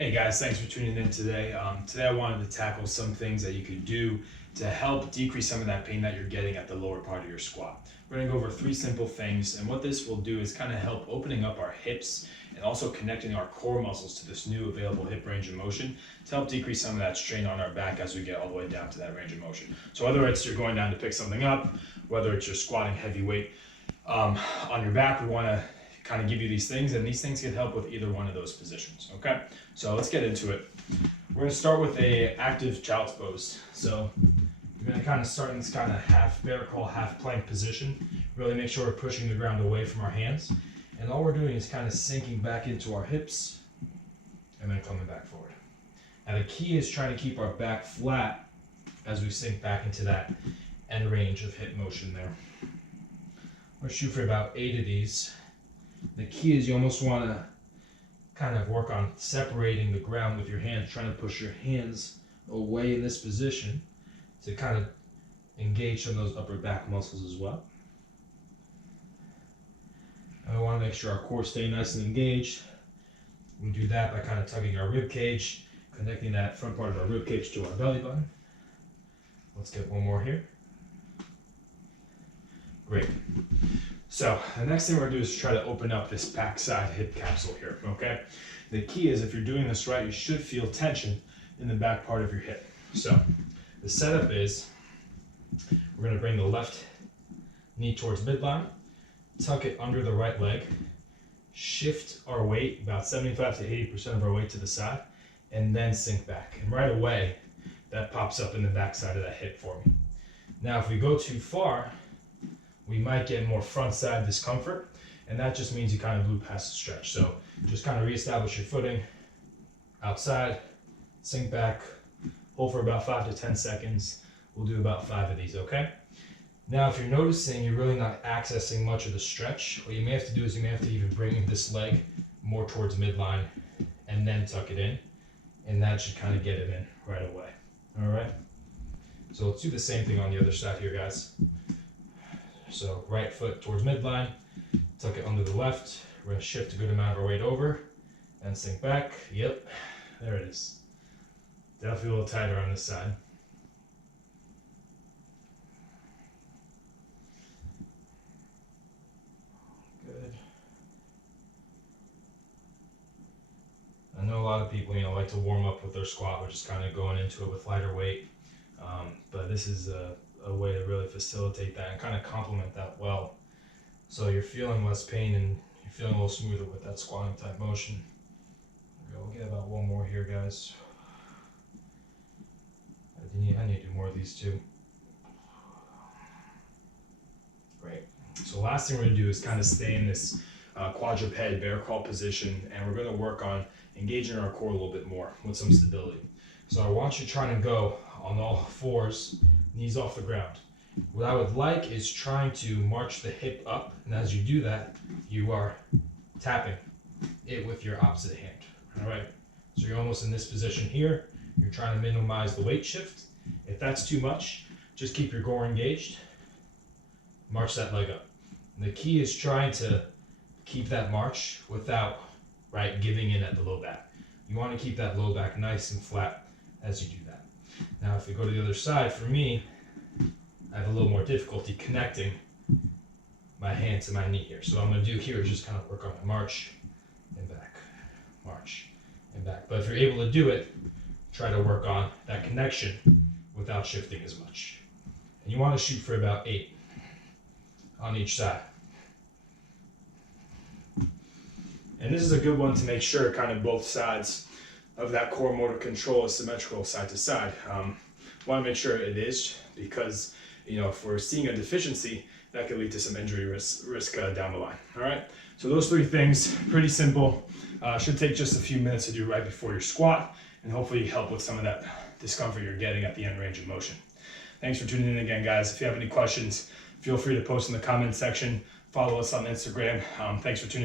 Hey guys, thanks for tuning in today. Today I wanted to tackle some things that you could do to help decrease some of that pain that you're getting at the lower part of your squat. We're going to go over 3 simple things, and what this will do is kind of help opening up our hips and also connecting our core muscles to this new available hip range of motion to help decrease some of that strain on our back as we get all the way down to that range of motion. So whether it's you're going down to pick something up, whether it's you're squatting heavy weight on your back, we want to kind of give you these things, and these things can help with either one of those positions. Okay, so let's get into it. We're going to start with a active child's pose. So we're going to kind of start in this kind of half bear crawl, half plank position. Really make sure we're pushing the ground away from our hands, and all we're doing is kind of sinking back into our hips and then coming back forward. Now the key is trying to keep our back flat as we sink back into that end range of hip motion there. We'll shoot for about 8 of these. The key is you almost want to kind of work on separating the ground with your hands, trying to push your hands away in this position to kind of engage some of those upper back muscles as well. And we want to make sure our core stays nice and engaged. We do that by kind of tugging our rib cage, connecting that front part of our rib cage to our belly button. Let's get one more here. Great. So the next thing we're going to do is try to open up this backside hip capsule here, okay? The key is if you're doing this right, you should feel tension in the back part of your hip. So the setup is we're going to bring the left knee towards midline, tuck it under the right leg, shift our weight, about 75 to 80% of our weight to the side, and then sink back. And right away, that pops up in the backside of that hip for me. Now if we go too far, we might get more front side discomfort, and that just means you kind of blew past the stretch. So just kind of reestablish your footing, outside, sink back, hold for about 5 to 10 seconds. We'll do about 5 of these, okay? Now if you're noticing you're really not accessing much of the stretch, what you may have to do is you may have to even bring this leg more towards midline and then tuck it in, and that should kind of get it in right away, all right? So let's do the same thing on the other side here, guys. So right foot towards midline, tuck it under the left. We're going to shift a good amount of our weight over and sink back. Yep, there it is. Definitely a little tighter on this side. Good. I know a lot of people, like to warm up with their squat, which is kind of going into it with lighter weight. But this is a way to really facilitate that and kind of complement that well. So you're feeling less pain and you're feeling a little smoother with that squatting type motion. We'll get about one more here, guys. I need to do more of these too. Great. So last thing we're going to do is kind of stay in this quadruped bear crawl position, and we're going to work on engaging our core a little bit more with some stability. So I want you trying to go on all fours, knees off the ground. What I would like is trying to march the hip up, and as you do that, you are tapping it with your opposite hand. All right, so you're almost in this position here. You're trying to minimize the weight shift. If that's too much, just keep your core engaged. March that leg up. And the key is trying to keep that march without giving in at the low back. You want to keep that low back nice and flat as you do that. Now if we go to the other side, for me, I have a little more difficulty connecting my hand to my knee here. So what I'm going to do here is just kind of work on my march and back, march and back. But if you're able to do it, try to work on that connection without shifting as much. And you want to shoot for about 8 on each side. And this is a good one to make sure kind of both sides of that core motor control is symmetrical side to side. Want to make sure it is, because if we're seeing a deficiency, that could lead to some injury risk down the line. All right, so those 3 things, pretty simple. Should take just a few minutes to do right before your squat, and hopefully help with some of that discomfort you're getting at the end range of motion. Thanks for tuning in again, guys. If you have any questions, feel free to post in the comment section. Follow us on Instagram. Thanks for tuning in.